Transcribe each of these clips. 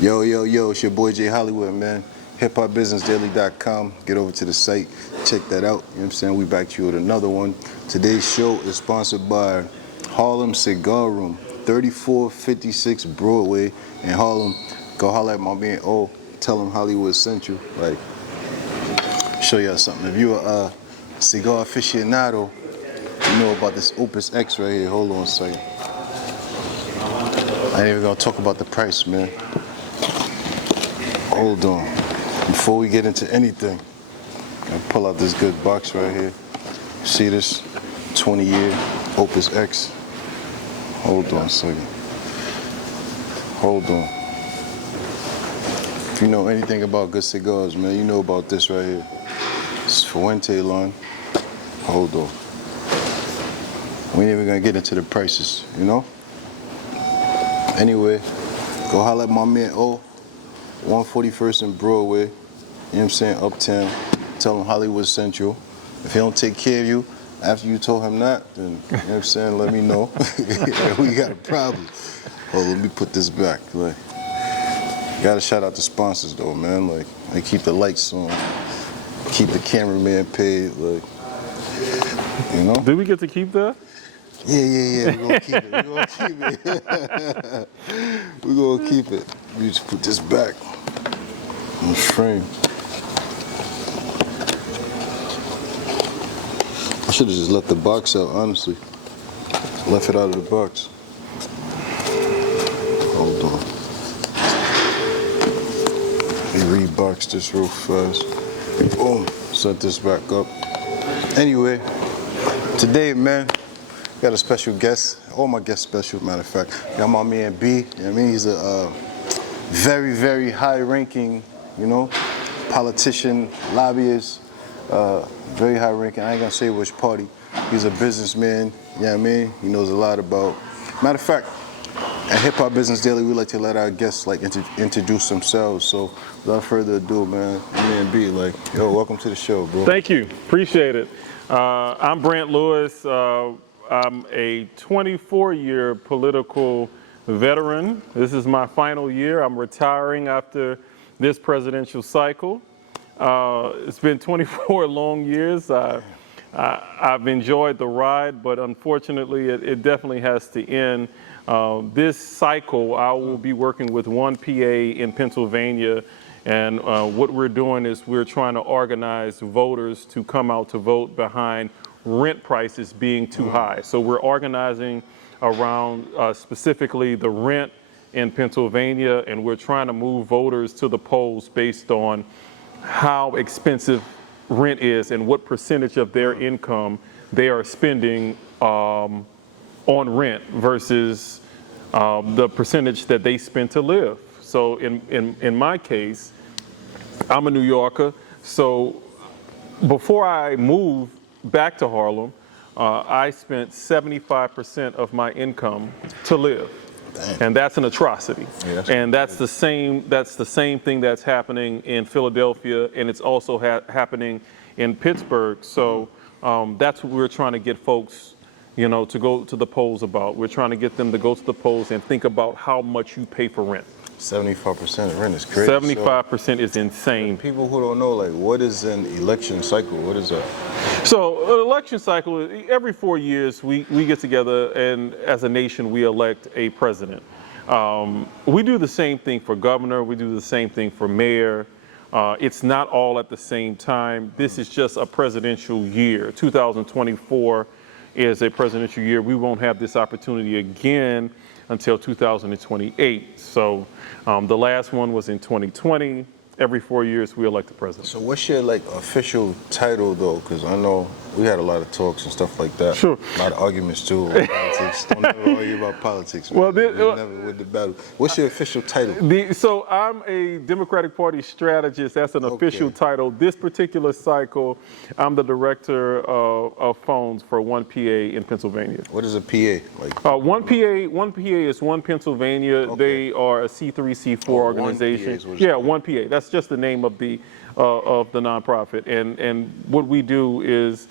Yo, yo, yo, it's your boy Jay Hollywood, man. HipHopBusinessDaily.com. Get over to the site, check that out. You know what I'm saying? We back to you with another one. Today's show is sponsored by Harlem Cigar Room, 3456 Broadway in Harlem. Go holler at my man O. Tell him Hollywood sent you. Like, show y'all something. If you're a cigar aficionado, you know about this Opus X right here. Hold on a second. I ain't even gonna talk about the price, man. Hold on. Before we get into anything, I'll pull out this good box right here. See this? 20-year Opus X. Hold on a second. Hold on. If you know anything about good cigars, man, you know about this right here. This is Fuente line. Hold on. We ain't even gonna get into the prices, you know? Anyway, go holler at my man O, 141st and Broadway. You know what I'm saying? Uptown. Tell him Hollywood Central. If he don't take care of you after you told him that, then, you know what I'm saying, let me know. We got a problem. Oh, let me put this back. Like, gotta shout out the sponsors though, man. Like, they keep the lights on, keep the cameraman paid, like, you know? Do we get to keep that? Yeah. We're gonna keep it. We're gonna keep it. We just put this back in the frame. I should have just left the box out, honestly. Left it out of the box. Hold on. Let me rebox this real fast. Boom. Set this back up. Anyway, today, man, got a special guest. All my guests special, matter of fact. Got my man B. You know what I mean? He's a very, very high-ranking, you know, politician, lobbyist, very high-ranking. I ain't gonna say which party. He's a businessman, you know what I mean? He knows a lot about. Matter of fact, at Hip Hop Business Daily, we like to let our guests like introduce themselves. So without further ado, man, and B, like, yo, welcome to the show, bro. Thank you. Appreciate it. I'm Brant Lewis. I'm a 24-year political veteran. This is my final year. I'm retiring after this presidential cycle. It's been 24 long years. I've enjoyed the ride, but unfortunately, it definitely has to end. This cycle, I will be working with one PA in Pennsylvania, and what we're doing is we're trying to organize voters to come out to vote behind rent prices being too high. So we're organizing around specifically the rent in Pennsylvania, and we're trying to move voters to the polls based on how expensive rent is and what percentage of their income they are spending on rent versus the percentage that they spend to live. So in my case, I'm a New Yorker, so before I moved back to Harlem, I spent 75% of my income to live. Damn. And that's an atrocity. Yeah, and that's the same thing that's happening in Philadelphia, and it's also happening in Pittsburgh. So that's what we're trying to get folks, you know, to go to the polls about. We're trying to get them to go to the polls and think about how much you pay for rent. 75% of rent is crazy. 75% is insane. People who don't know, like, what is an election cycle? What is that? So an election cycle, every 4 years we get together, and as a nation we elect a president. We do the same thing for governor, we do the same thing for mayor. It's not all at the same time. This is just a presidential year. 2024 is a presidential year. We won't have this opportunity again until 2028. So the last one was in 2020. Every 4 years we elect the president. So what's your like official title though? Because I know we had a lot of talks and stuff like that. Sure. A lot of arguments too about politics. Don't never argue about politics. Man. Well, never win the battle. What's your official title? So I'm a Democratic Party strategist. That's an official title. This particular cycle, I'm the director of phones for one PA in Pennsylvania. What is a PA? Like one PA is One Pennsylvania. Okay. They are a C3, C4 organization. One PA. That's just the name of the nonprofit. And what we do is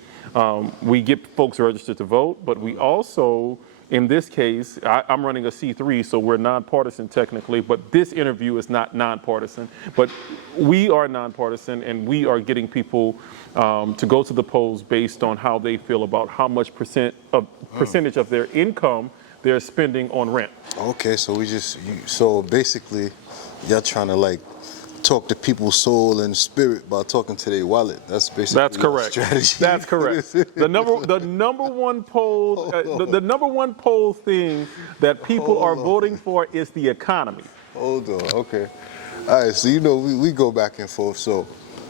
we get folks registered to vote, but we also in this case, I'm running a C3, so we're nonpartisan technically, but this interview is not nonpartisan. But we are nonpartisan, and we are getting people to go to the polls based on how they feel about how much percentage of their income they're spending on rent. Okay, so so basically, y'all trying to like talk to people's soul and spirit by talking to their wallet. That's basically That's correct. strategy. That's correct. The number one poll, the number one poll thing that people are voting for is the economy. Hold on, okay. All right, so we go back and forth. So,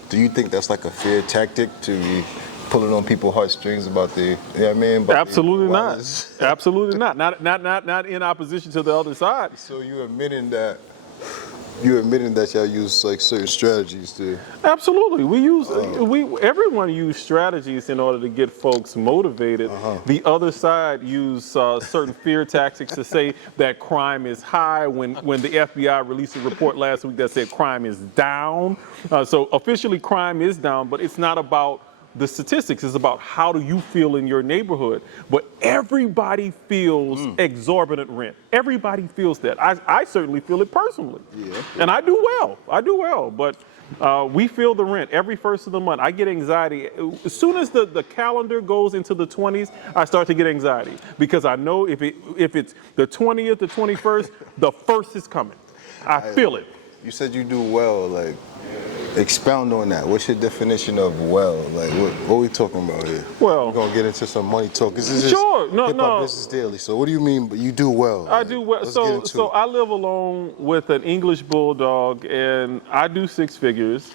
do you think that's like a fair tactic to be pulling on people's heartstrings about the, you know what I mean? Absolutely not. Absolutely not. Not in opposition to the other side. So you admitting that y'all use like certain strategies to? Absolutely. Everyone use strategies in order to get folks motivated. The other side use certain fear tactics to say that crime is high when the FBI released a report last week that said crime is down. So officially crime is down, but it's not about the statistics. Is about how do you feel in your neighborhood. But everybody feels exorbitant rent. Everybody feels that. I certainly feel it personally. Yeah. And I do well. But we feel the rent every first of the month. I get anxiety. As soon as the calendar goes into the 20s, I start to get anxiety. Because I know if it's the 20th, the 21st, the 1st is coming. I feel it. You said you do well, like, expound on that. What's your definition of well? Like, what are we talking about here? Well, we're gonna get into some money talk. This is sure, Hip Hop Business Daily. So what do you mean? But you do well? I do well. So I live alone with an English bulldog, and I do 6 figures,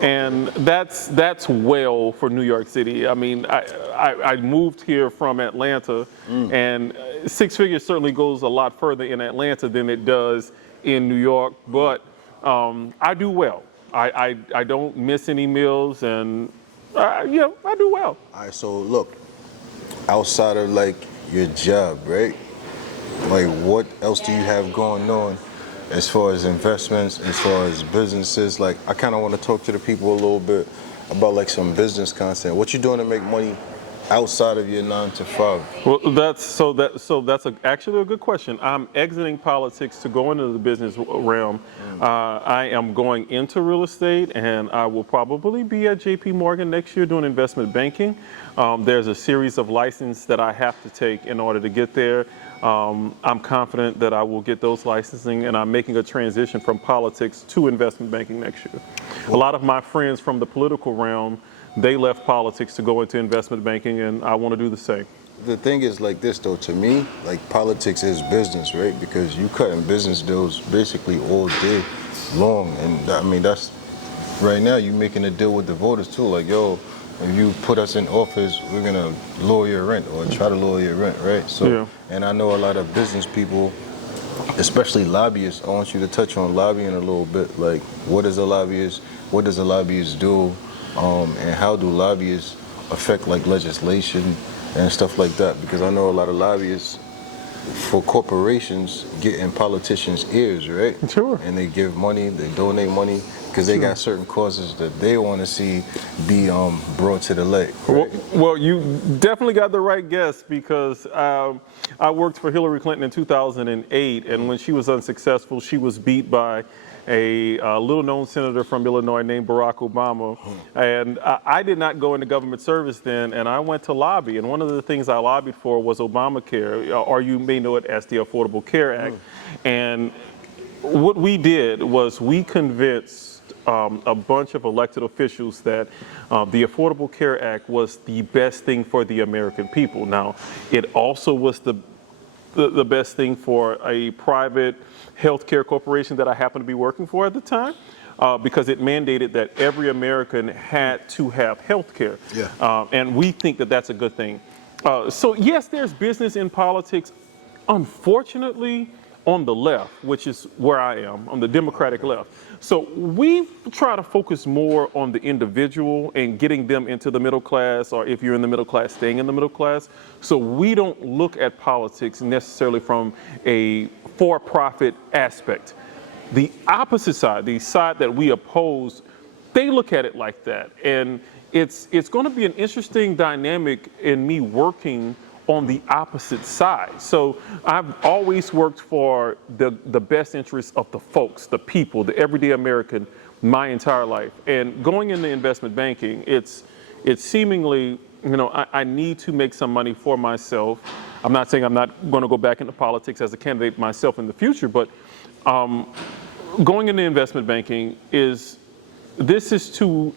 and that's well for New York City. I mean, I moved here from Atlanta, and 6 figures certainly goes a lot further in Atlanta than it does in New York. But I do well. I don't miss any meals, and I do well. All right, so look, outside of like your job, right? Like, what else do you have going on as far as investments, as far as businesses? Like, I kind of want to talk to the people a little bit about like some business content. What you doing to make money outside of your 9 to 5? Well, that's actually a good question. I'm exiting politics to go into the business realm. I am going into real estate, and I will probably be at JP Morgan next year doing investment banking. There's a series of licenses that I have to take in order to get there. I'm confident that I will get those licensing, and I'm making a transition from politics to investment banking next year. A lot of my friends from the political realm, they left politics to go into investment banking, and I want to do the same. The thing is like this though, to me, like politics is business, right? Because you cutting business deals basically all day long. And I mean, that's right now you making a deal with the voters too. Like, yo, if you put us in office, we're gonna lower your rent or try to lower your rent, right? So, yeah. And I know a lot of business people, especially lobbyists. I want you to touch on lobbying a little bit. Like, what does a lobbyist do? And how do lobbyists affect like legislation and stuff like that? Because I know a lot of lobbyists for corporations get in politicians' ears, right? Sure. And they give money, they donate money because they got certain causes that they want to see be brought to the light. Right? Well, you definitely got the right guess, because I worked for Hillary Clinton in 2008, and when she was unsuccessful, she was beat by a little-known senator from Illinois named Barack Obama. And I did not go into government service then, and I went to lobby. And one of the things I lobbied for was Obamacare, or you may know it as the Affordable Care Act. And what we did was we convinced a bunch of elected officials that the Affordable Care Act was the best thing for the American people. Now, it also was the best thing for a private healthcare corporation that I happened to be working for at the time, because it mandated that every American had to have healthcare. Yeah. And we think that that's a good thing. So yes, there's business in politics. Unfortunately, on the left, which is where I am, on the Democratic left. So we try to focus more on the individual and getting them into the middle class, or if you're in the middle class, staying in the middle class. So we don't look at politics necessarily from a for-profit aspect. The opposite side, the side that we oppose, they look at it like that. And it's going to be an interesting dynamic in me working on the opposite side. So I've always worked for the best interests of the folks, the people, the everyday American, my entire life. And going into investment banking, it's seemingly, I need to make some money for myself. I'm not saying I'm not going to go back into politics as a candidate myself in the future, but going into investment banking is to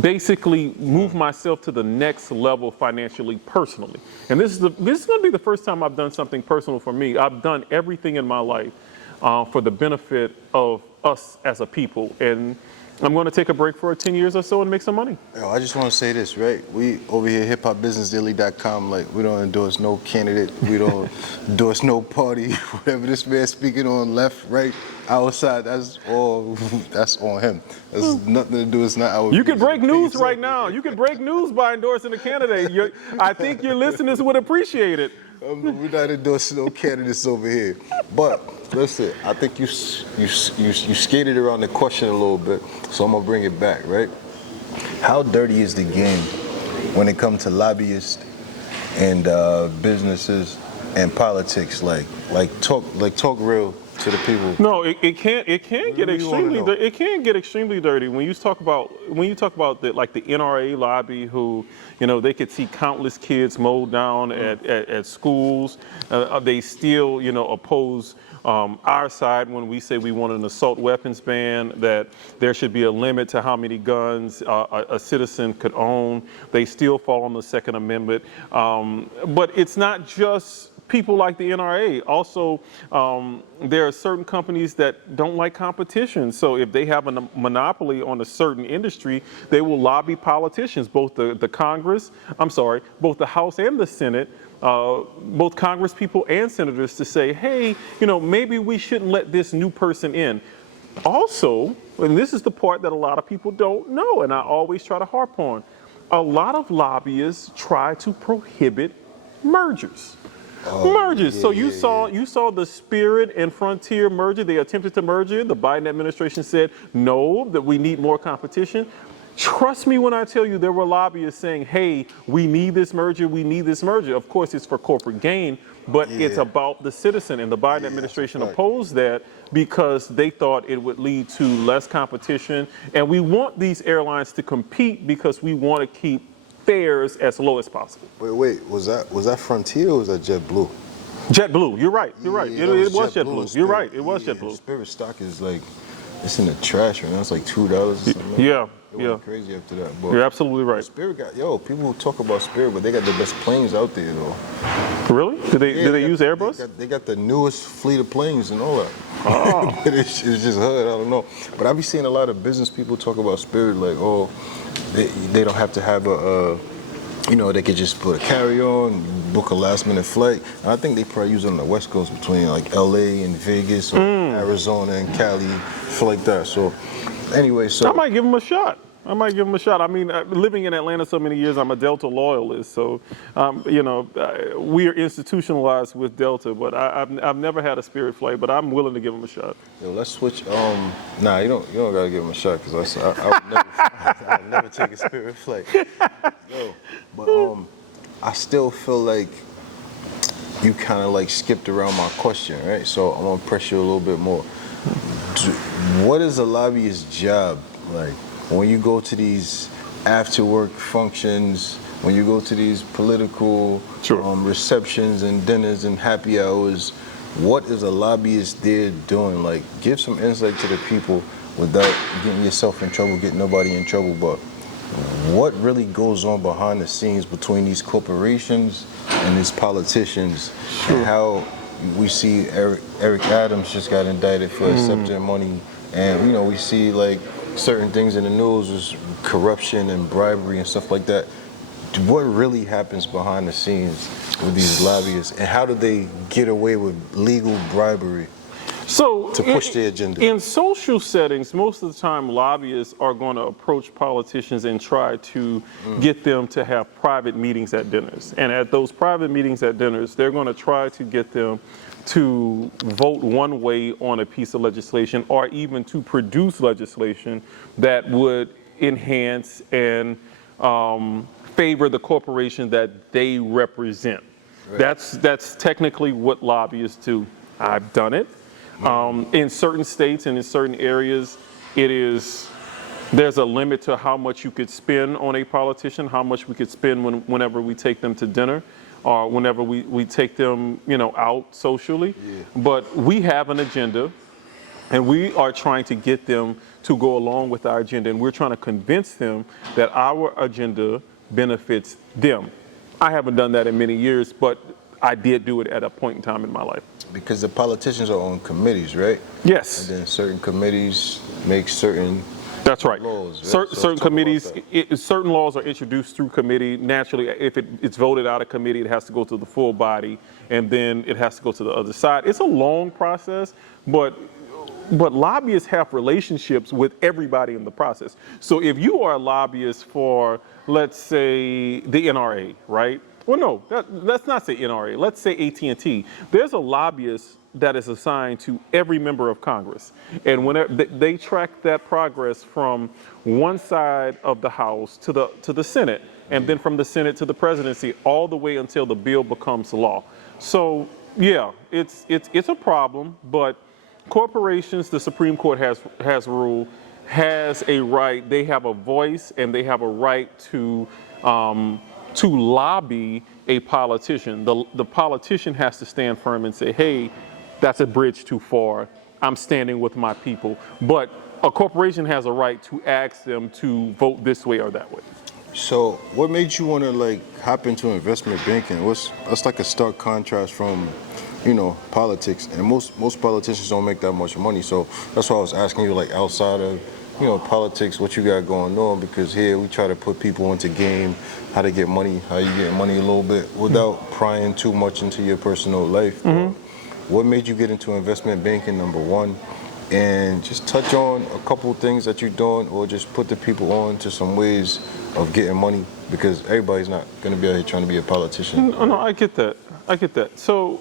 basically move myself to the next level financially, personally. And this is going to be the first time I've done something personal for me. I've done everything in my life for the benefit of us as a people. And I'm going to take a break for 10 years or so and make some money. Yo, I just want to say this, right? We over here, hiphopbusinessdaily.com, like, we don't endorse no candidate. We don't endorse no party. Whatever this man's speaking on, left, right, outside, that's on him. That's nothing to do. It's not our. You can break news right now. You can break news by endorsing a candidate. I think your listeners would appreciate it. We're not endorsing no candidates over here. But listen, I think you skated around the question a little bit, so I'm gonna bring it back, right? How dirty is the game when it comes to lobbyists and businesses and politics? Like talk real to the people. No, it can get extremely dirty when you talk about the NRA lobby, who they could see countless kids mowed down at schools. They still oppose our side when we say we want an assault weapons ban, that there should be a limit to how many guns a citizen could own. They still fall on the Second Amendment. But it's not just people like the NRA. Also, there are certain companies that don't like competition. So if they have a monopoly on a certain industry, they will lobby politicians, both the House and the Senate, both Congress people and senators, to say, hey, maybe we shouldn't let this new person in. Also, and this is the part that a lot of people don't know, and I always try to harp on, a lot of lobbyists try to prohibit mergers. Mergers. So you saw the Spirit and Frontier merger. They attempted to merge it. The Biden administration said no, that we need more competition. Trust me when I tell you, there were lobbyists saying, hey, we need this merger, we need this merger. Of course, it's for corporate gain, but it's about the citizen. And the Biden administration opposed that because they thought it would lead to less competition. And we want these airlines to compete because we want to keep fares as low as possible. Wait, was that Frontier or was that JetBlue? JetBlue, you're right. It was JetBlue. You're right, it was JetBlue. Spirit stock is it's in the trash right now. It's like $2 or something. Yeah. It went crazy after that. But you're absolutely right. Spirit people talk about Spirit, but they got the best planes out there though. Really? Do they use Airbus? They got the newest fleet of planes and all that. Oh. It's just HUD, I don't know. But I be seeing a lot of business people talk about Spirit like, oh, they don't have to have they could just put a carry-on, book a last-minute flight. And I think they probably use it on the West Coast between like LA and Vegas or Arizona and Cali, feel like that. So anyway, I might give them a shot. I mean, living in Atlanta so many years, I'm a Delta loyalist. So, we are institutionalized with Delta, but I've never had a Spirit flight, but I'm willing to give them a shot. Yo, let's switch. Nah, you don't gotta give them a shot because I would never take a Spirit flight. But I still feel like you kind of skipped around my question, right? So I'm gonna press you a little bit more. What is a lobbyist's job like? When you go to these after-work functions, when you go to these political receptions and dinners and happy hours, what is a lobbyist there doing? Like, give some insight to the people without getting yourself in trouble, getting nobody in trouble, but what really goes on behind the scenes between these corporations and these politicians, and how we see Eric Adams just got indicted for accepting money, and we see certain things in the news is corruption and bribery and stuff like that. What really happens behind the scenes with these lobbyists, and how do they get away with legal bribery to push their agenda? In social settings, most of the time lobbyists are going to approach politicians and try to get them to have private meetings at dinners. And at those private meetings at dinners, they're going to try to get them to vote one way on a piece of legislation, or even to produce legislation that would enhance and favor the corporation that they represent. That's technically what lobbyists do. I've done it. In certain states and in certain areas, there's a limit to how much you could spend on a politician, how much we could spend whenever we take them to dinner or whenever we take them, out socially. Yeah. But we have an agenda, and we are trying to get them to go along with our agenda, and we're trying to convince them that our agenda benefits them. I haven't done that in many years, but I did do it at a point in time in my life. Because the politicians are on committees, right? Yes. And then certain committees make certain That's right. laws, right? Certain So talk committees, about certain laws are introduced through committee. Naturally, if it's voted out of committee, it has to go to the full body, and then it has to go to the other side. It's a long process, but lobbyists have relationships with everybody in the process. So if you are a lobbyist for, let's say, the NRA, right? Well, no, let's not say NRA. Let's say AT&T. There's a lobbyist that is assigned to every member of Congress. And whenever they track that progress from one side of the House to the Senate, and then from the Senate to the presidency, all the way until the bill becomes law. So yeah, it's a problem, but corporations, the Supreme Court has ruled, has a right, they have a voice, and they have a right to lobby a politician. The politician has to stand firm and say, hey, that's a bridge too far. I'm standing with my people. But a corporation has a right to ask them to vote this way or that way. So what made you want to hop into investment banking? That's like a stark contrast from, politics. And most politicians don't make that much money. So that's why I was asking you, outside of, politics, what you got going on, because here we try to put people into game, how to get money, how you get money a little bit without prying too much into your personal life. Mm-hmm. What made you get into investment banking, number one? And just touch on a couple of things that you're doing, or just put the people on to some ways of getting money, because everybody's not going to be out here trying to be a politician. No, I get that. So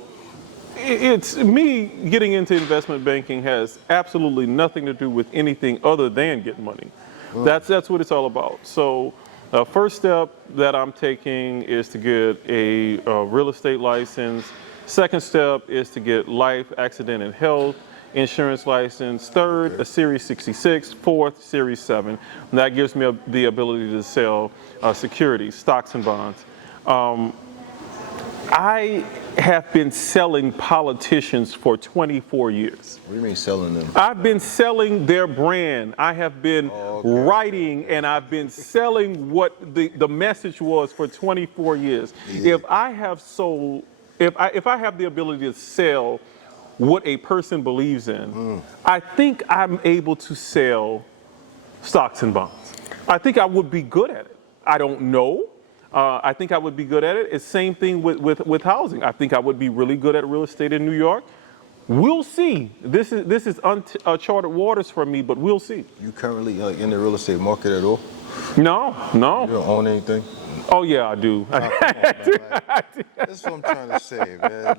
it's me getting into investment banking has absolutely nothing to do with anything other than getting money. That's what it's all about. So first step that I'm taking is to get a real estate license. Second step is to get life, accident, and health insurance license. Third, a Series 66. Fourth, Series 7. And that gives me the ability to sell securities, stocks and bonds. I have been selling politicians for 24 years. What do you mean selling them? I've been selling their brand. I have been writing, and I've been selling what the message was for 24 years. Yeah. If I have the ability to sell what a person believes in, I think I'm able to sell stocks and bonds. I think I would be good at it. I don't know. I think I would be good at it. It's same thing with housing. I think I would be really good at real estate in New York. We'll see. This is uncharted waters for me, but we'll see. You currently in the real estate market at all? No. You don't own anything? Oh yeah, I do. That's what I'm trying to say, man.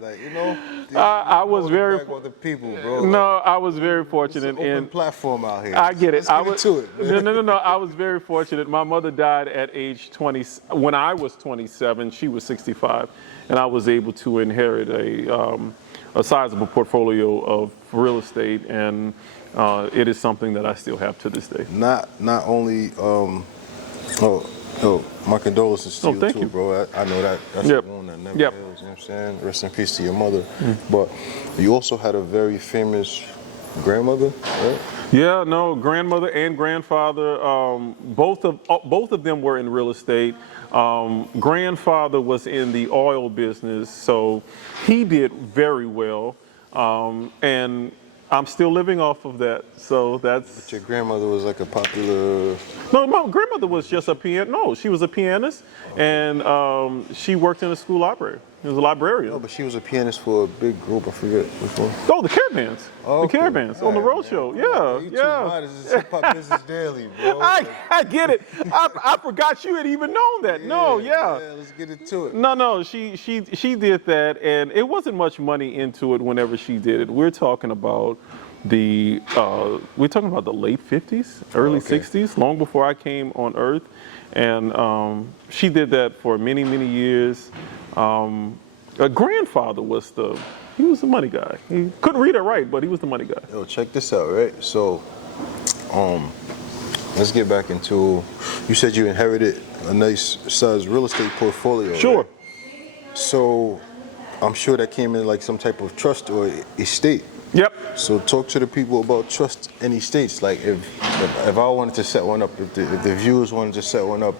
I was very. With the people, bro. No, I was very fortunate. It's an open platform out here. I get it. Let's get into it. No. I was very fortunate. My mother died at age 20. When I was 27, she was 65, and I was able to inherit a sizable portfolio of real estate, and it is something that I still have to this day. Not only. My condolences to you too, bro. I know that's a wound that never heals, you know what I'm saying? Rest in peace to your mother. But you also had a very famous grandmother, right? Yeah, no, grandmother and grandfather, both of them were in real estate. Grandfather was in the oil business, so he did very well. And I'm still living off of that, so that's... But your grandmother was like a popular... No, my grandmother was just a pianist. No, she was a pianist, and she worked in a school library. She was a librarian. No, but she was a pianist for a big group, I forget which one. Oh, the Caravans. Oh, okay. The Caravans on the road show. Yeah. This is Hip Hop Business Daily, bro. I get it. I forgot you had even known that. Yeah, let's get into it. No, she did that, and it wasn't much money into it whenever she did it. We're talking about the late 50s, early 60s, long before I came on Earth, and she did that for many years. grandfather was he was the money guy. He couldn't read or write, but he was the money guy. Yo, check this out, right? So, let's get back into, you said you inherited a nice sized real estate portfolio. Sure. Right? So, I'm sure that came in like some type of trust or estate. Yep. So talk to the people about trust and estates. Like if I wanted to set one up, if the viewers wanted to set one up,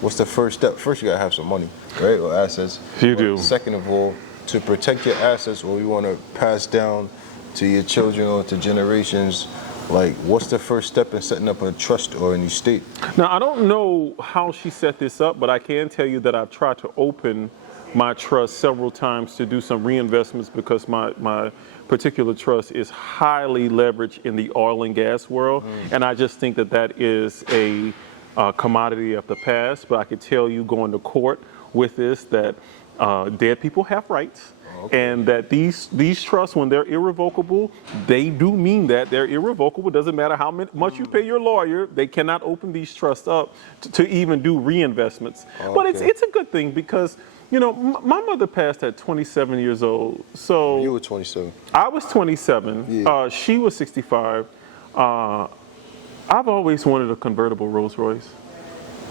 what's the first step? First, you gotta have some money, right, or assets. You do. Second of all, to protect your assets, or you want to pass down to your children or to generations, like what's the first step in setting up a trust or an estate? Now, I don't know how she set this up, but I can tell you that I've tried to open my trust several times to do some reinvestments because my particular trust is highly leveraged in the oil and gas world. And I just think that is a commodity of the past. But I could tell you going to court with this that dead people have rights. Okay. And that these trusts, when they're irrevocable, they do mean that they're irrevocable. Doesn't matter how much you pay your lawyer, they cannot open these trusts up to even do reinvestments. Okay. But it's a good thing because, you know, my mother passed at 27 years old. So you were 27. I was 27. Yeah. She was 65. I've always wanted a convertible Rolls Royce.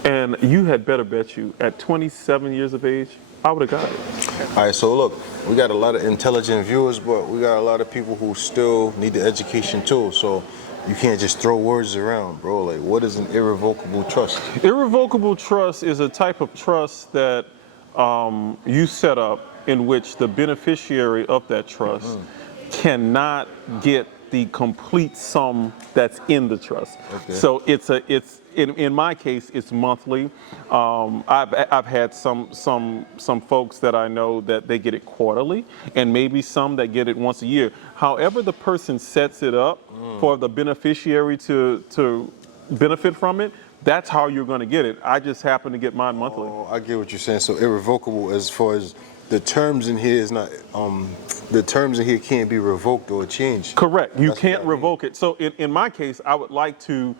And you had better bet you, at 27 years of age, I would have got it. All right, so look, we got a lot of intelligent viewers, but we got a lot of people who still need the education too. So you can't just throw words around, bro. Like, what is an irrevocable trust? Irrevocable trust is a type of trust that you set up in which the beneficiary of that trust cannot get the complete sum that's in the trust. Okay. So it's in my case it's monthly. I've had some folks that I know that they get it quarterly, and maybe some that get it once a year. However, the person sets it up for the beneficiary to benefit from it, that's how you're going to get it. I just happen to get mine monthly. Oh, I get what you're saying. So irrevocable, as far as the terms in here is not, the terms in here can't be revoked or changed. Correct. You can't revoke it. So in my case, I would like to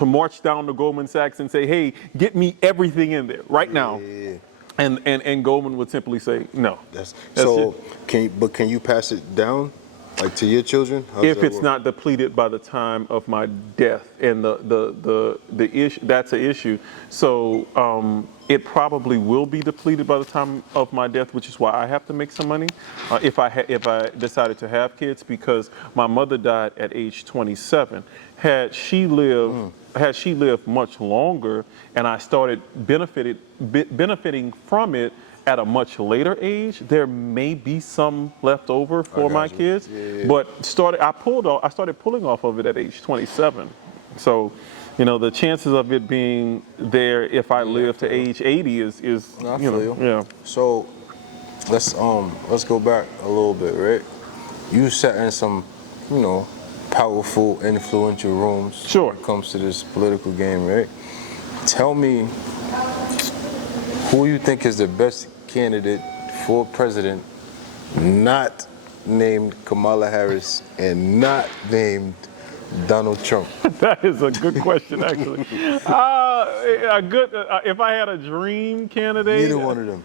march down to Goldman Sachs and say, hey, get me everything in there right now. Yeah. And Goldman would simply say, no. That's so it. Can you pass it down? Like to your children? If it's not depleted by the time of my death, and the issue, that's an issue. So it probably will be depleted by the time of my death, which is why I have to make some money if I decided to have kids, because my mother died at age 27. Had she lived much longer, and I started benefiting from it at a much later age, there may be some left over for my kids. Yeah. But I started pulling off of it at age 27. So, you know, the chances of it being there if I live to age 80 is yeah. So let's go back a little bit, right? You sat in some, powerful, influential rooms. Sure. When it comes to this political game, right? Tell me who you think is the best candidate for president, not named Kamala Harris and not named Donald Trump? That is a good question, actually. If I had a dream candidate. Neither one of them.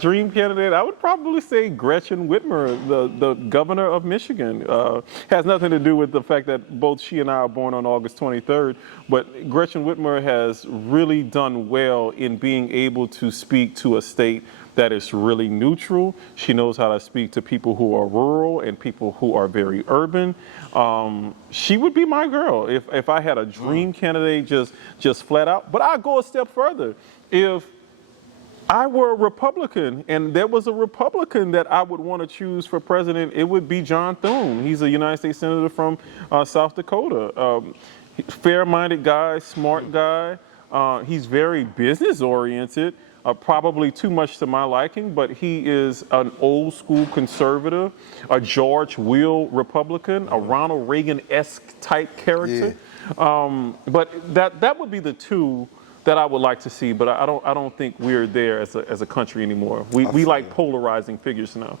Dream candidate, I would probably say Gretchen Whitmer, the governor of Michigan. Has nothing to do with the fact that both she and I are born on August 23rd, but Gretchen Whitmer has really done well in being able to speak to a state that is really neutral. She knows how to speak to people who are rural and people who are very urban. She would be my girl if I had a dream candidate just flat out. But I'll go a step further. If I were a Republican and there was a Republican that I would want to choose for president, it would be John Thune. He's a United States Senator from South Dakota. Fair-minded guy, smart guy. He's very business-oriented. Probably too much to my liking, but he is an old school conservative, a George Will Republican, a Ronald Reagan-esque type character. Yeah. But that would be the two that I would like to see, but I don't think we're there as a country anymore. We like polarizing figures now.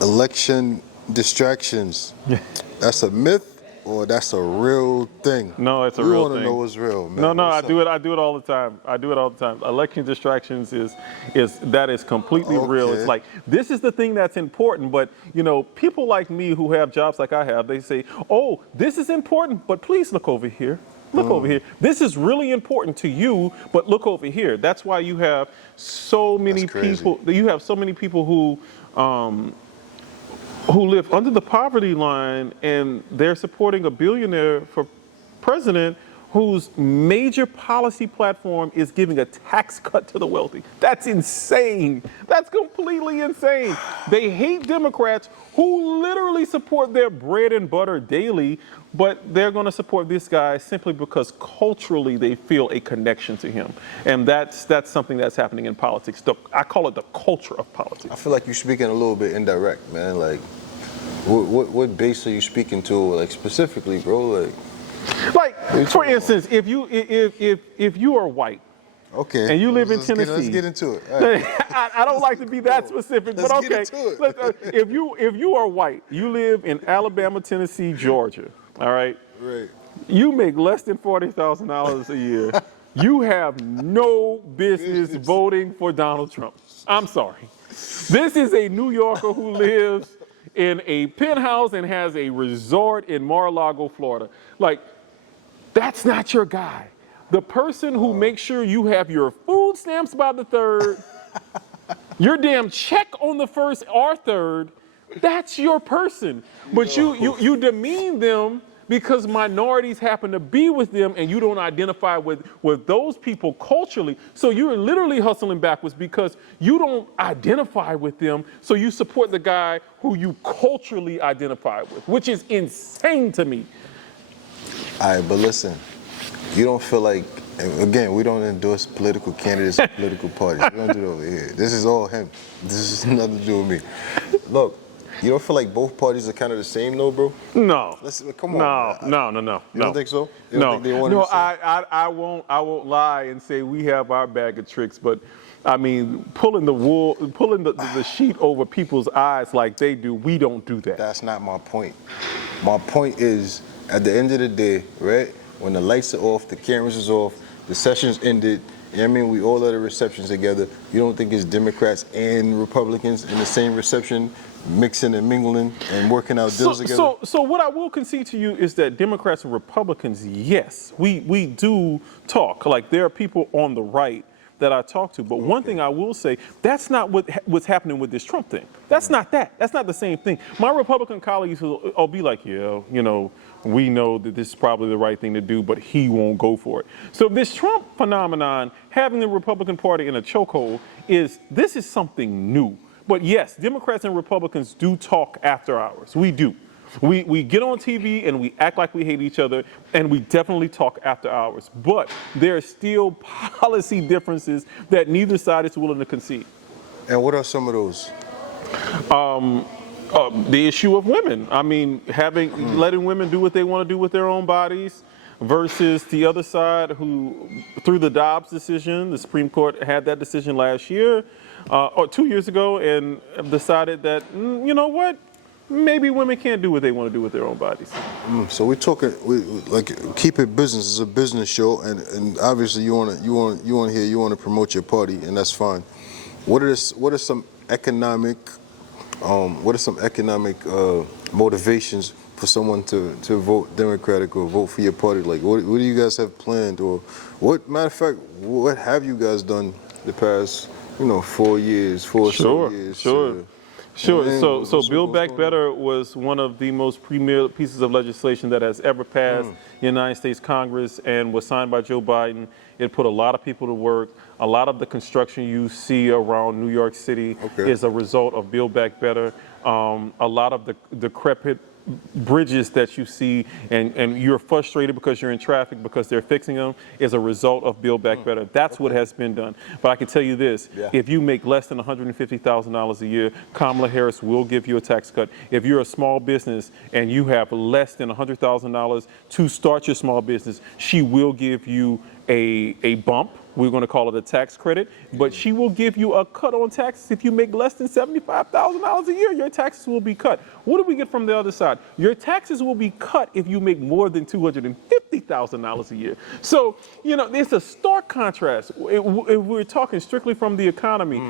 Election distractions. That's a myth or that's a real thing? No, it's a we real want to thing. know what's real, man. No, What's I up? do it. I do it all the time. I do it all the time. Election distractions is completely real. It's Okay. like, this is the thing that's important. But people like me who have jobs like I have, they say, "Oh, this is important, but please look over here. Look over here. This is really important to you, but look over here." That's why you have so many That's crazy. people. You have so many people who live under the poverty line, and they're supporting a billionaire for president whose major policy platform is giving a tax cut to the wealthy. That's insane. That's completely insane. They hate Democrats who literally support their bread and butter daily, but they're going to support this guy simply because culturally they feel a connection to him. And that's something that's happening in politics. I call it the culture of politics. I feel like you're speaking a little bit indirect, man. Like, what base are you speaking to, like, specifically, bro? Like, for instance, if you are white, Okay. and you live in Let's Tennessee. get into it. All right. I don't like to be that specific, but Let's okay. get into it. Look, if you are white, you live in Alabama, Tennessee, Georgia, all right? Right. You make less than $40,000 a year. You have no business voting for Donald Trump. I'm sorry. This is a New Yorker who lives in a penthouse and has a resort in Mar-a-Lago, Florida. Like, that's not your guy. The person who makes sure you have your food stamps by the 3rd, your damn check on the 1st or 3rd, that's your person. But you demean them because minorities happen to be with them and you don't identify with those people culturally. So you're literally hustling backwards because you don't identify with them. So you support the guy who you culturally identify with, which is insane to me. All right, but listen, you don't feel like, again, we don't endorse political candidates or political parties. We don't do it over here. This is all him. This is nothing to do with me. Look, you don't feel like both parties are kind of the same, though, bro? No. Come on. No. You don't think so? You No. don't think they want No, to say? I won't lie and say we have our bag of tricks, but I mean, pulling the sheet over people's eyes like they do, we don't do that. That's not my point. My point is, at the end of the day, right, when the lights are off, the cameras is off, the session's ended, you know what I mean, we all at the receptions together. You don't think it's Democrats and Republicans in the same reception, mixing and mingling and working out deals together? So what I will concede to you is that Democrats and Republicans, yes, we do talk. Like, there are people on the right that I talk to. But one thing I will say, that's not what's happening with this Trump thing. That's not that. That's not the same thing. My Republican colleagues will be like, yeah, we know that this is probably the right thing to do, but he won't go for it. So this Trump phenomenon, having the Republican Party in a chokehold, this is something new. But yes, Democrats and Republicans do talk after hours. We do. We get on TV and we act like we hate each other, and we definitely talk after hours. But there are still policy differences that neither side is willing to concede. And what are some of those? The issue of women. I mean, letting women do what they want to do with their own bodies versus the other side who, through the Dobbs decision, the Supreme Court had that decision last year or 2 years ago and decided that, you know what? Maybe women can't do what they want to do with their own bodies. So we're talking, keep it business. It's a business show, and obviously you want to promote your party, and that's fine. What are some economic motivations for someone to vote Democratic or vote for your party? Like, what do you guys have planned, or matter of fact, what have you guys done the past 4 years, four years? Sure. So Build Back Better was one of the most premier pieces of legislation that has ever passed the United States Congress and was signed by Joe Biden. It put a lot of people to work. A lot of the construction you see around New York City is a result of Build Back Better. A lot of the decrepit bridges that you see and you're frustrated because you're in traffic because they're fixing them is a result of Build Back Better. That's what has been done. But I can tell you this, if you make less than $150,000 a year, Kamala Harris will give you a tax cut. If you're a small business and you have less than $100,000 to start your small business, she will give you a bump. We're going to call it a tax credit, but she will give you a cut on taxes if you make less than $75,000 a year. Your taxes will be cut. What do we get from the other side? Your taxes will be cut if you make more than $250,000 a year. So, there's a stark contrast. If we're talking strictly from the economy,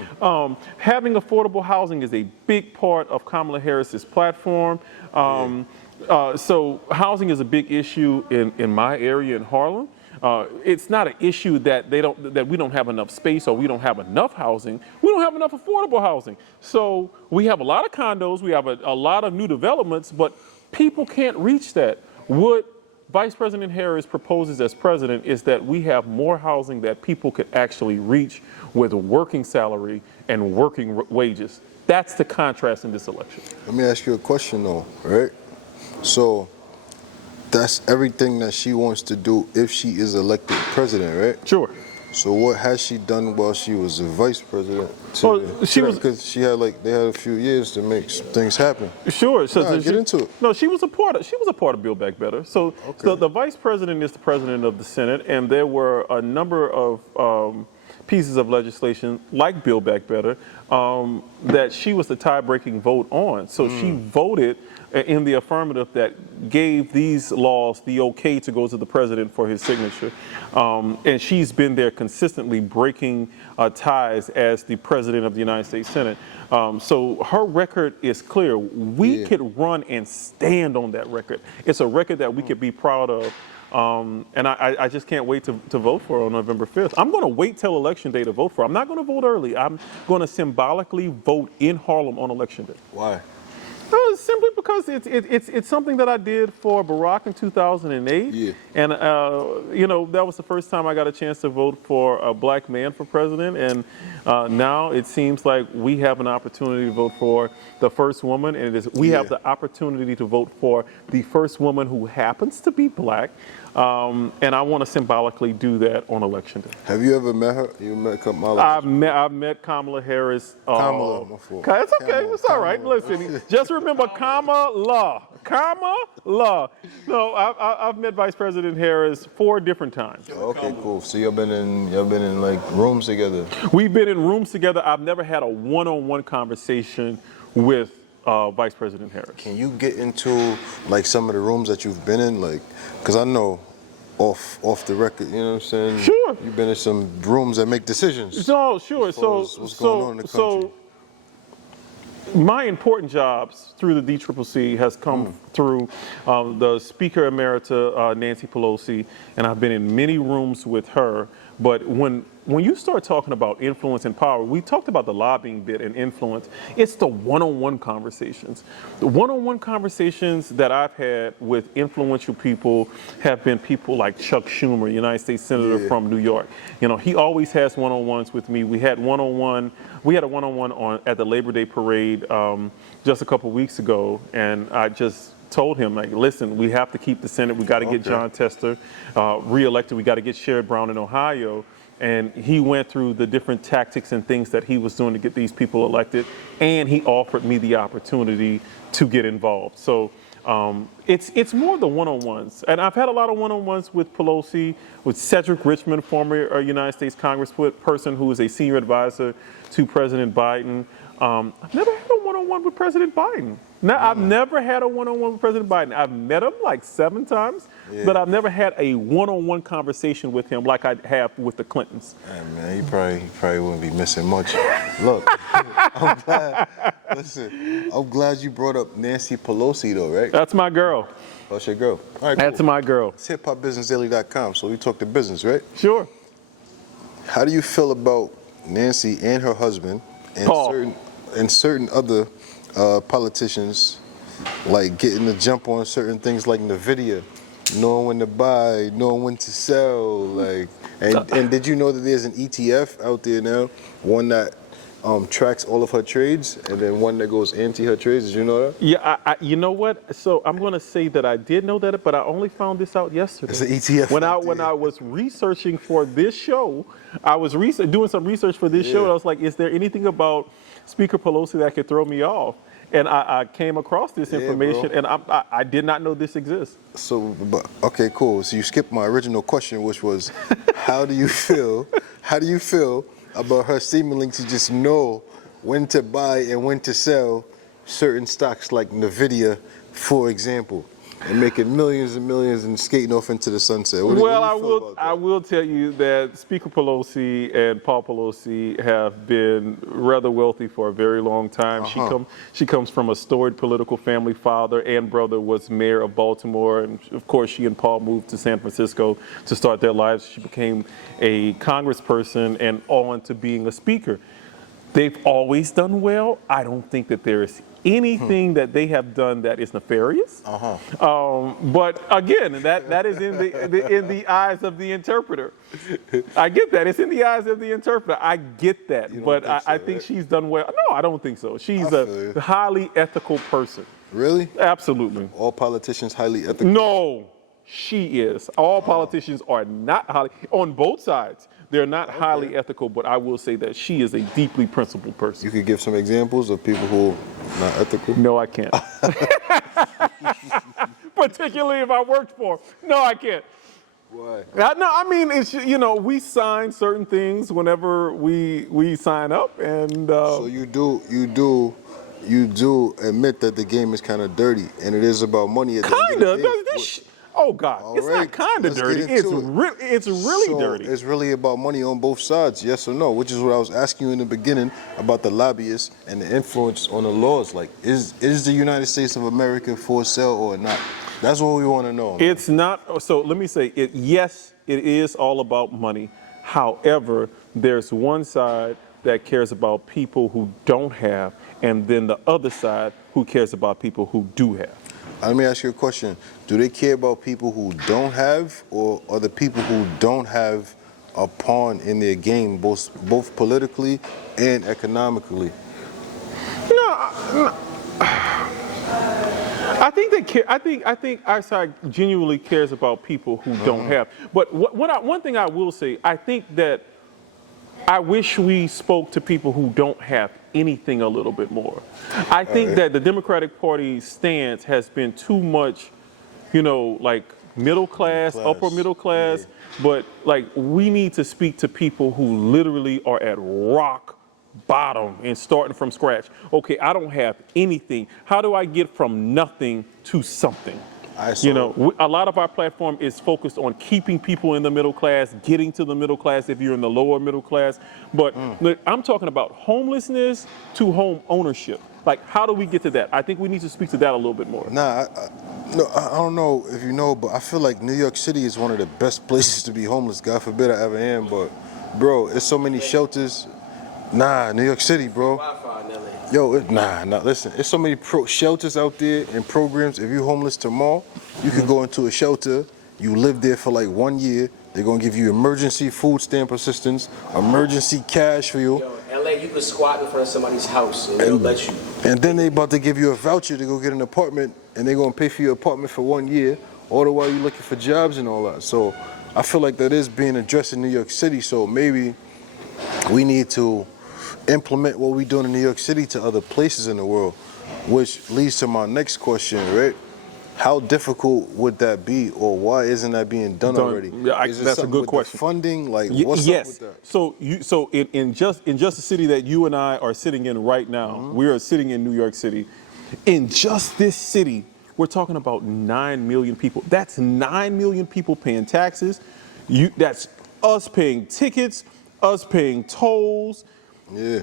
having affordable housing is a big part of Kamala Harris's platform. So housing is a big issue in my area in Harlem. It's not an issue that we don't have enough space or we don't have enough housing. We don't have enough affordable housing. So we have a lot of condos, we have a lot of new developments, but people can't reach that. What Vice President Harris proposes as president is that we have more housing that people could actually reach with a working salary and working wages. That's the contrast in this election. Let me ask you a question though, right? So that's everything that she wants to do if she is elected president, right? Sure. So what has she done while she was the vice president? Because they had a few years to make things happen. Sure. So get into it. No, she was a part of Build Back Better. So the vice president is the president of the Senate, and there were a number of pieces of legislation like Build Back Better that she was the tie-breaking vote on. So she voted in the affirmative that gave these laws the okay to go to the president for his signature. And she's been there consistently breaking ties as the president of the United States Senate. So her record is clear. We could run and stand on that record. It's a record that we could be proud of. And I just can't wait to vote for her on November 5th. I'm going to wait till Election Day to vote for her. I'm not going to vote early. I'm going to symbolically vote in Harlem on Election Day. Why? Simply because it's something that I did for Barack in 2008. Yeah. And, that was the first time I got a chance to vote for a black man for president. And now it seems like we have an opportunity to vote for the first woman. And we have the opportunity to vote for the first woman who happens to be black. And I want to symbolically do that on Election Day. Have you ever met her? You met Kamala? I've met Kamala Harris. Kamala, my fault. It's okay. It's all right. Listen, just remember Kamala. No, I've met Vice President Harris 4 different times. Okay, cool. So y'all been in like rooms together? We've been in rooms together. I've never had a one-on-one conversation with Vice President Harris. Can you get into like some of the rooms that you've been in, like, because I know off the record, you know what I'm saying? Sure. You've been in some rooms that make decisions. No, sure. What's going on in the country? My important jobs through the DCCC has come through the Speaker Emerita, Nancy Pelosi, and I've been in many rooms with her. But when you start talking about influence and power, we talked about the lobbying bit and influence. It's the one-on-one conversations. The one-on-one conversations that I've had with influential people have been people like Chuck Schumer, United States Senator from New York. He always has one-on-ones with me. We had a one-on-one at the Labor Day parade just a couple weeks ago, and I just told him, like, listen, we have to keep the Senate. We got to get John Tester reelected. We got to get Sherrod Brown in Ohio. And he went through the different tactics and things that he was doing to get these people elected. And he offered me the opportunity to get involved. So it's more the one-on-ones. And I've had a lot of one-on-ones with Pelosi, with Cedric Richmond, former United States congressperson who is a senior advisor to President Biden. I've never had a one-on-one with President Biden. Now, I've never had a one-on-one with President Biden. I've met him like 7 times, but I've never had a one-on-one conversation with him like I have with the Clintons. Hey, man, he probably wouldn't be missing much. Look, I'm glad you brought up Nancy Pelosi, though, right? That's my girl. That's your girl. All right, That's my girl. It's hiphopbusinessdaily.com, so we talk to business, right? Sure. How do you feel about Nancy and her husband and certain other politicians, like getting the jump on certain things like NVIDIA, knowing when to buy, knowing when to sell, like, and did you know that there's an ETF out there now, one that tracks all of her trades, and then one that goes anti her trades? Did you know that? Yeah, you know what? So I'm going to say that I did know that, but I only found this out yesterday. It's an ETF. When I was researching for this show, I was doing some research for this show, and I was like, is there anything about Speaker Pelosi that could throw me off? And I came across this Yeah, information, bro. and I did not know this exists. So, but okay, cool. So you skipped my original question, which was, how do you feel? How do you feel about her seemingly to just know when to buy and when to sell certain stocks like Nvidia, for example, and making millions and millions and skating off into the sunset? What do Well, you feel about that? I will tell you that Speaker Pelosi and Paul Pelosi have been rather wealthy for a very long time. She comes from a storied political family. Father and brother was mayor of Baltimore, and of course, she and Paul moved to San Francisco to start their lives. She became a congressperson and on to being a speaker. They've always done well. I don't think that there is anything that they have done that is nefarious. But again, that is in the eyes of the interpreter. I get that. It's in the eyes of the interpreter. I get that. But I think she's done well. No, I don't think so. She's a highly ethical person. Really? Absolutely. All politicians highly ethical? No, she is. All politicians are not highly, on both sides. They're not highly ethical, but I will say that she is a deeply principled person. You could give some examples of people who are not ethical? No, I can't. Particularly if I worked for her. No, I can't. Why? No, I mean, it's, we sign certain things whenever we sign up, and So you do admit that the game is kind of dirty, and it is about money. At the end of the day. Oh God, it's not kind of dirty. It's really dirty. It's really about money on both sides, yes or no? Which is what I was asking you in the beginning about the lobbyists and the influence on the laws. Like, is the United States of America for sale or not? That's what we want to know. It's not. So let me say it. Yes, it is all about money. However, there's one side that cares about people who don't have, and then the other side who cares about people who do have. Let me ask you a question. Do they care about people who don't have, or are the people who don't have a pawn in their game, both politically and economically? No. I think they care. I think our side genuinely cares about people who don't have. But one thing I will say, I think that I wish we spoke to people who don't have anything a little bit more. I think that the Democratic Party's stance has been too much, like middle class, upper middle class. But like, we need to speak to people who literally are at rock bottom and starting from scratch. Okay, I don't have anything. How do I get from nothing to something? A lot of our platform is focused on keeping people in the middle class, getting to the middle class if you're in the lower middle class. But look, I'm talking about homelessness to home ownership. Like, how do we get to that? I think we need to speak to that a little bit more. I don't know if you know, but I feel like New York City is one of the best places to be homeless. God forbid I ever am, but bro, there's so many shelters. New York City, bro. Yo, listen, there's so many shelters out there and programs. If you're homeless tomorrow, you can go into a shelter, you live there for like 1 year, they're gonna give you emergency food stamp assistance, emergency cash for you. Yo, LA, you could squat in front of somebody's house and they'll let you. And then they about to give you a voucher to go get an apartment, and they're gonna pay for your apartment for 1 year, all the while you're looking for jobs and all that. So I feel like that is being addressed in New York City, so maybe we need to implement what we're doing in New York City to other places in the world, which leads to my next question, right? How difficult would that be, or why isn't that being done already? That's a good question. Funding, like, what's up with that? So in just the city that you and I are sitting in right now, we are sitting in New York City. In just this city, we're talking about 9 million people. That's 9 million people paying taxes. That's us paying tickets, us paying tolls. Yeah.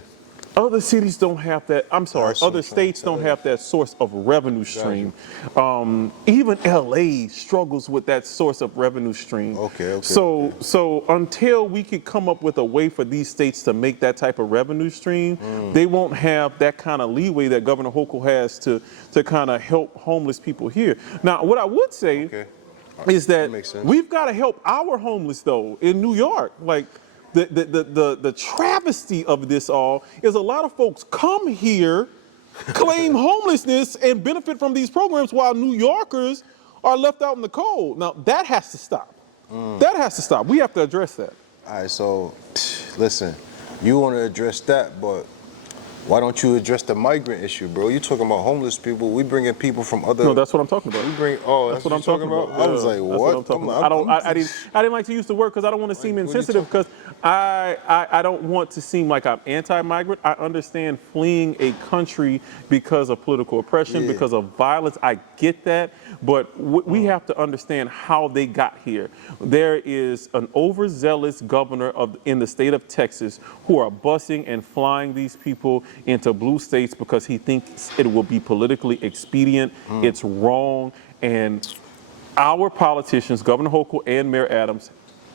Other cities don't have that. I'm sorry. Other states don't have that source of revenue stream. Even LA struggles with that source of revenue stream. So until we could come up with a way for these states to make that type of revenue stream, they won't have that kind of leeway that Governor Hochul has to kind of help homeless people here. Now, what I would say is that we've got to help our homeless though in New York. Like, the travesty of this all is a lot of folks come here, claim homelessness, and benefit from these programs while New Yorkers are left out in the cold. Now, that has to stop. That has to stop. We have to address that. All right, so listen, you want to address that, but Why don't you address the migrant issue, bro? You talking about homeless people? We bringing people from other. No, that's what I'm talking about. We bring. Oh, that's what I'm talking about. I was like, That's what? I'm talking about. I didn't like to use the word because I don't want to seem insensitive because I don't want to seem like I'm anti-migrant. I understand fleeing a country because of political oppression, because of violence. I get that, but we have to understand how they got here. There is an overzealous governor in the state of Texas who are busing and flying these people into blue states because he thinks it will be politically expedient. It's wrong. And our politicians, Governor Hochul and Mayor Adams,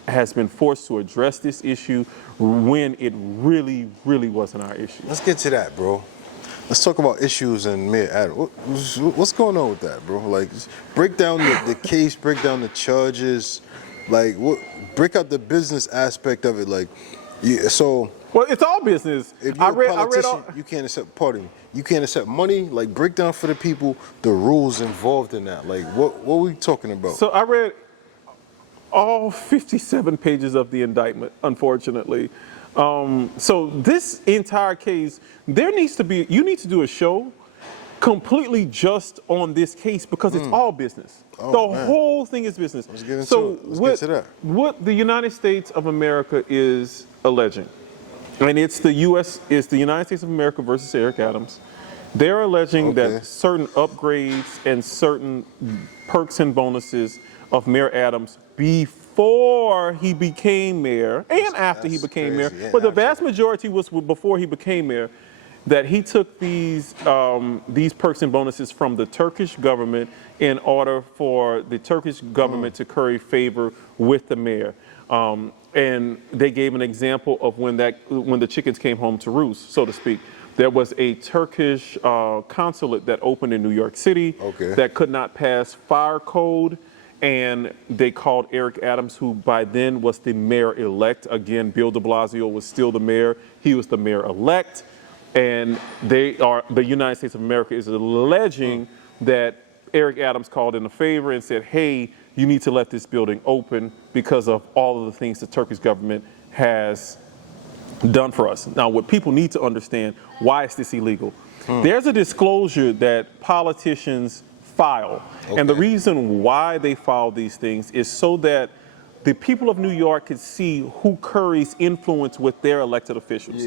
has been forced to address this issue when it really, really wasn't our issue. Let's get to that, bro. Let's talk about issues and Mayor Adams. What's going on with that, bro? Like, just break down the case, break down the charges, like, break out the business aspect of it. Like, so. Well, it's all business. If you're a politician, you can't accept, pardon me, you can't accept money. Like, break down for the people the rules involved in that. Like, what are we talking about? So I read all 57 pages of the indictment, unfortunately. So this entire case, you need to do a show completely just on this case because it's all business. Whole thing is business. Let's get into it. Let's get to that. What the United States of America is alleging, and it's the United States of America versus Eric Adams. They're alleging that certain upgrades and certain perks and bonuses of Mayor Adams before he became mayor and after he became mayor, but the vast majority was before he became mayor, that he took these perks and bonuses from the Turkish government in order for the Turkish government to curry favor with the mayor. And they gave an example of when the chickens came home to roost, so to speak. There was a Turkish consulate that opened in New York City that could not pass fire code, and they called Eric Adams, who by then was the mayor-elect. Again, Bill de Blasio was still the mayor. He was the mayor-elect. And the United States of America is alleging that Eric Adams called in a favor and said, hey, you need to let this building open because of all of the things the Turkish government has done for us. Now, what people need to understand, why is this illegal? There's a disclosure that politicians file. And the reason why they file these things is so that the people of New York can see who curries influence with their elected officials.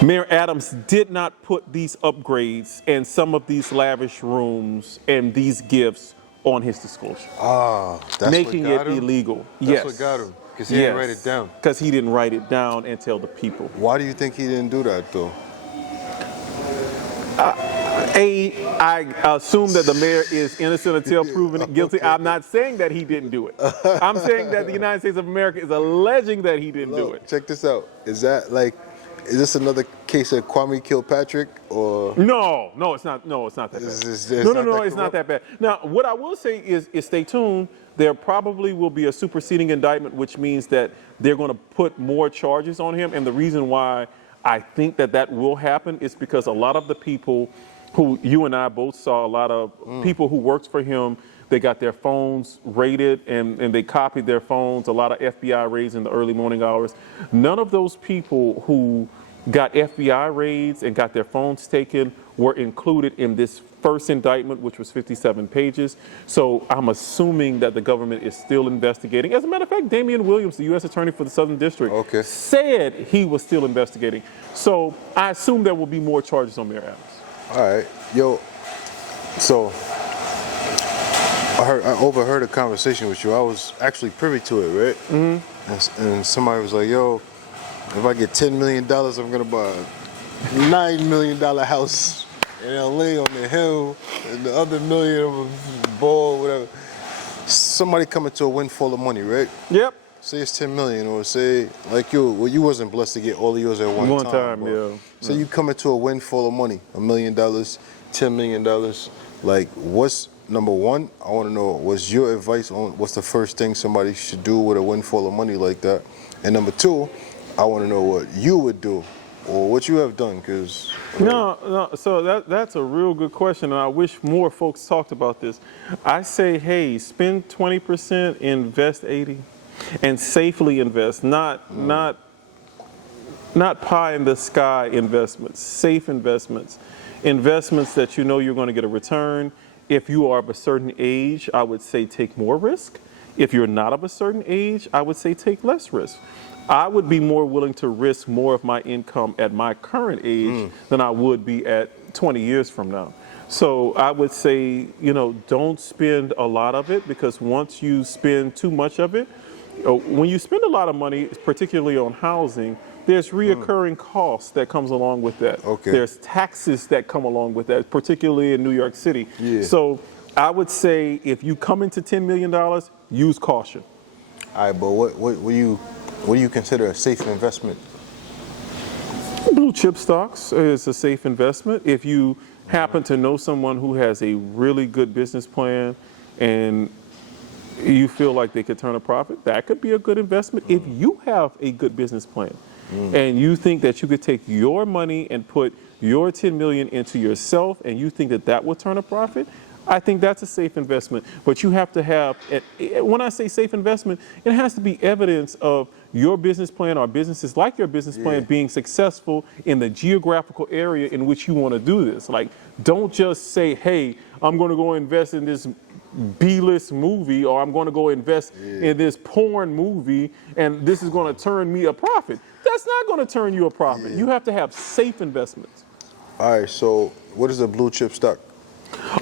Mayor Adams did not put these upgrades and some of these lavish rooms and these gifts on his disclosure. That's making what got it him? illegal. That's what got him. Because he didn't write it down. Because he didn't write it down and tell the people. Why do you think he didn't do that, though? I assume that the mayor is innocent until proven guilty. I'm not saying that he didn't do it. I'm saying that the United States of America is alleging that he didn't do it. Check this out. Is this another case of Kwame Kilpatrick or? No, it's not. No, it's not that bad. It's not that bad. Now, what I will say is stay tuned. There probably will be a superseding indictment, which means that they're going to put more charges on him. And the reason why I think that will happen is because a lot of the people who you and I both saw, a lot of people who worked for him, they got their phones raided and they copied their phones, a lot of FBI raids in the early morning hours. None of those people who got FBI raids and got their phones taken were included in this first indictment, which was 57 pages. So I'm assuming that the government is still investigating. As a matter of fact, Damian Williams, the U.S. Attorney for the Southern District, said he was still investigating. So I assume there will be more charges on Mayor Adams. All right. Yo, so I overheard a conversation with you. I was actually privy to it, right? And somebody was like, yo, if I get $10 million, I'm going to buy a $9 million house in LA on the hill, and the other $1 million of a ball, whatever. Somebody coming to a windfall of money, right? Yep. Say it's 10 million, or say like you wasn't blessed to get all of yours at one time. So you come into a windfall of money, $1 million, $10 million. Like, what's number one? I want to know, what's your advice on what's the first thing somebody should do with a windfall of money like that? And number two, I want to know what you would do or what you have done, because no. So that's a real good question, and I wish more folks talked about this. I say, hey, spend 20%, invest 80%. And safely invest, not not pie in the sky investments, safe investments, investments that you know you're going to get a return. If you are of a certain age, I would say take more risk. If you're not of a certain age, I would say take less risk. I would be more willing to risk more of my income at my current age than I would be at 20 years from now. So I would say, don't spend a lot of it, because once you spend too much of it, when you spend a lot of money, particularly on housing, there's reoccurring costs that comes along with that. Okay. There's taxes that come along with that, particularly in New York City. Yeah. So I would say if you come into $10 million, use caution. All right, but what do you consider a safe investment? Blue chip stocks is a safe investment. If you happen to know someone who has a really good business plan and you feel like they could turn a profit, that could be a good investment. If you have a good business plan and you think that you could take your money and put your 10 million into yourself and you think that that would turn a profit, I think that's a safe investment. But you have to have, when I say safe investment, it has to be evidence of your business plan or businesses like your business plan being successful in the geographical area in which you want to do this. Like, don't just say, hey, I'm going to go invest in this B-list movie, or I'm going to go invest in this porn movie, and this is going to turn me a profit. That's not going to turn you a profit. You have to have safe investments. All right, so what is a blue chip stock?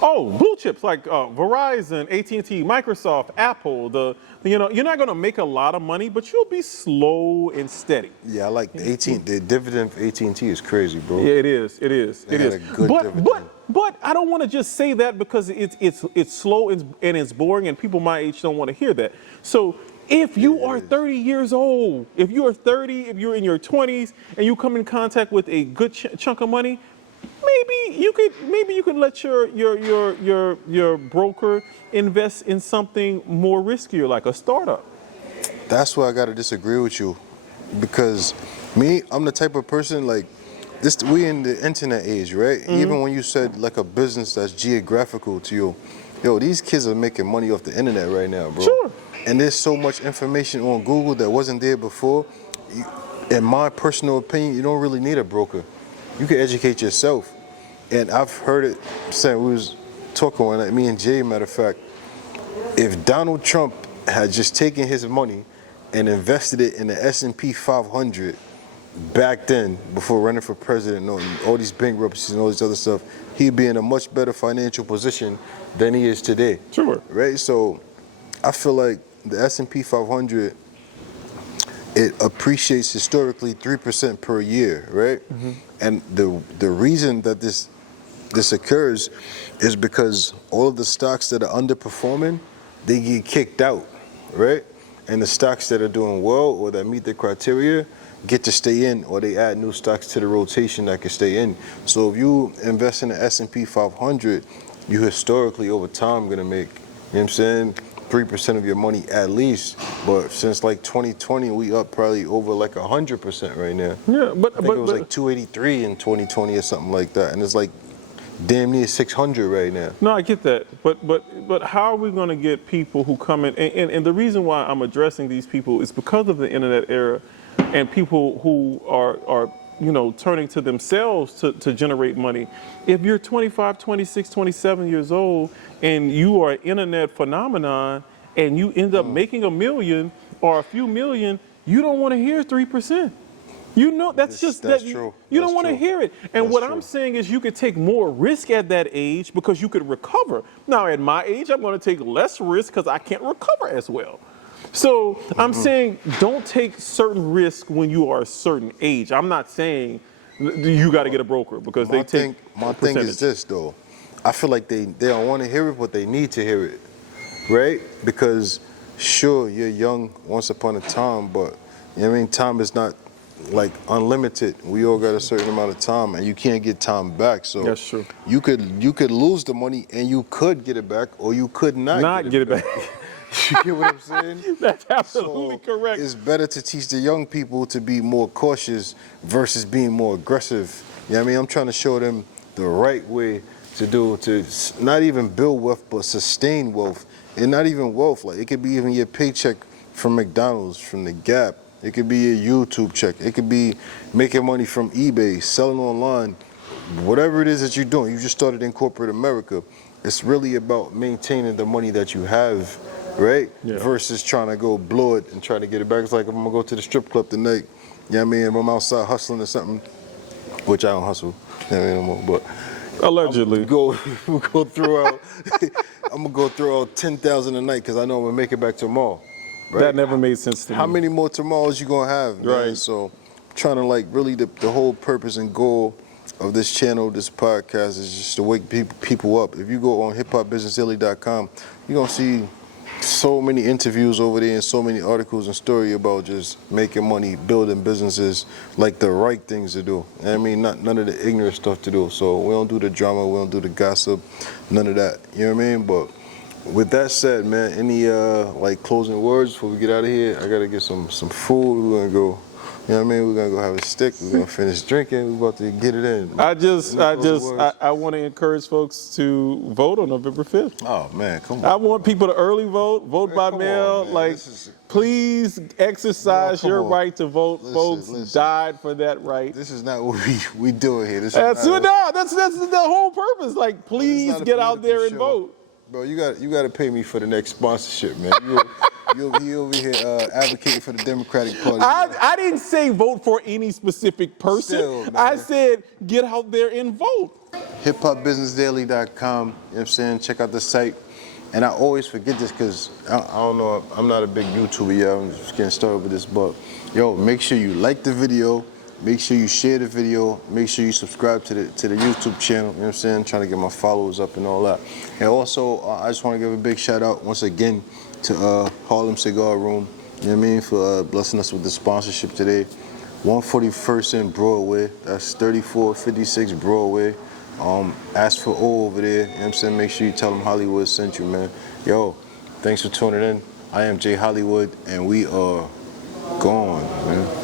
Oh, blue chips like Verizon, AT&T, Microsoft, Apple. You're not going to make a lot of money, but you'll be slow and steady. Yeah, I like the dividend for AT&T is crazy, bro. Yeah, it is. It is. They It had is. a good dividend. But I don't want to just say that because it's slow and it's boring, and people my age don't want to hear that. So if you are 30 years old, if you're in your 20s, and you come in contact with a good chunk of money, maybe you could let your broker invest in something more riskier, like a startup. That's why I gotta disagree with you, because I'm the type of person like this. We in the internet age, right? Even when you said like a business that's geographical to you, these kids are making money off the internet right now, bro. Sure. And there's so much information on Google that wasn't there before. In my personal opinion, you don't really need a broker. You can educate yourself. And I've heard it said, we was talking one night, me and Jay, matter of fact, if Donald Trump had just taken his money and invested it in the S&P 500 back then, before running for president and all these bankruptcies and all this other stuff, he'd be in a much better financial position than he is today. Sure. Right? So I feel like the S&P 500, it appreciates historically 3% per year, right? And the reason that this occurs is because all of the stocks that are underperforming, they get kicked out, right? And the stocks that are doing well or that meet the criteria get to stay in, or they add new stocks to the rotation that can stay in. So if you invest in the S&P 500, you historically over time gonna make, you know what I'm saying, 3% of your money at least. But since like 2020, we up probably over like 100% right now. Yeah, I think it was like 283 in 2020 or something like that, and it's like damn near 600 right now. No, I get that, but how are we going to get people who come in? And the reason why I'm addressing these people is because of the internet era, and people who are turning to themselves to generate money. If you're 25, 26, 27 years old and you are an internet phenomenon and you end up making $1 million or a few million, you don't want to hear 3%. That's true. You don't want to hear it. And That's what true. I'm saying is you could take more risk at that age because you could recover. Now, at my age, I'm going to take less risk because I can't recover as well. So I'm saying don't take certain risk when you are a certain age. I'm not saying you got to get a broker because they take My thing is this, though. I feel like they don't want to hear it, but they need to hear it, right? Because sure, you're young once upon a time, but you know what I mean, time is not like unlimited. We all got a certain amount of time, and you can't get time back. So That's true. You could lose the money, and you could get it back, or you could not get it back. You get what I'm saying? That's absolutely correct. It's better to teach the young people to be more cautious versus being more aggressive. You know what I mean? I'm trying to show them the right way to not even build wealth, but sustain wealth. And not even wealth, like it could be even your paycheck from McDonald's, from the Gap, It could be a YouTube check. It could be making money from eBay, selling online. Whatever it is that you're doing, you just started in corporate America. It's really about maintaining the money that you have, right? Yeah. Versus trying to go blow it and try to get it back. It's like if I'm gonna go to the strip club tonight, you know what I mean? If I'm outside hustling or something, which I don't hustle, you know what I mean, no more, but Allegedly. I'm gonna go throw out 10,000 a night because I know I'm gonna make it back tomorrow. Right? That never made sense to me. How many more tomorrows you gonna have, man? Right. So, trying to like really the whole purpose and goal of this channel, this podcast, is just to wake people up. If you go on hiphopbusinessdaily.com, you're gonna see so many interviews over there and so many articles and story about just making money, building businesses, like the right things to do. I mean, none of the ignorant stuff to do. So we don't do the drama, we don't do the gossip, none of that. You know what I mean? But with that said, man, any like closing words before we get out of here? I gotta get some food. We're gonna go. You know what I mean? We're gonna go have a stick. We're gonna finish drinking. We're about to get it in. I want to encourage folks to vote on November 5th. Oh man, come on. I want people to early vote Man, by come mail. on, like, please exercise come your on. right to vote. Folks died for that right. This is not what we do here. This That's is not that's the whole purpose. Like, please not a get out there and political show. vote. Bro, you got to pay me for the next sponsorship, man. You over here advocating for the Democratic Party. I didn't say vote for any specific person. Still, man. I said get out there and vote. hiphopbusinessdaily.com, you know what I'm saying? Check out the site. And I always forget this because I don't know, I'm not a big YouTuber yet. I'm just getting started with this, but yo, make sure you like the video. Make sure you share the video. Make sure you subscribe to the YouTube channel. You know what I'm saying? Trying to get my followers up and all that. And also, I just want to give a big shout out once again to Harlem Cigar Room. You know what I mean? For blessing us with the sponsorship today. 141st and Broadway. That's 3456 Broadway. Ask for O over there. You know what I'm saying? Make sure you tell them Hollywood sent you, man. Yo, thanks for tuning in. I am Jay Hollywood, and we are gone, man.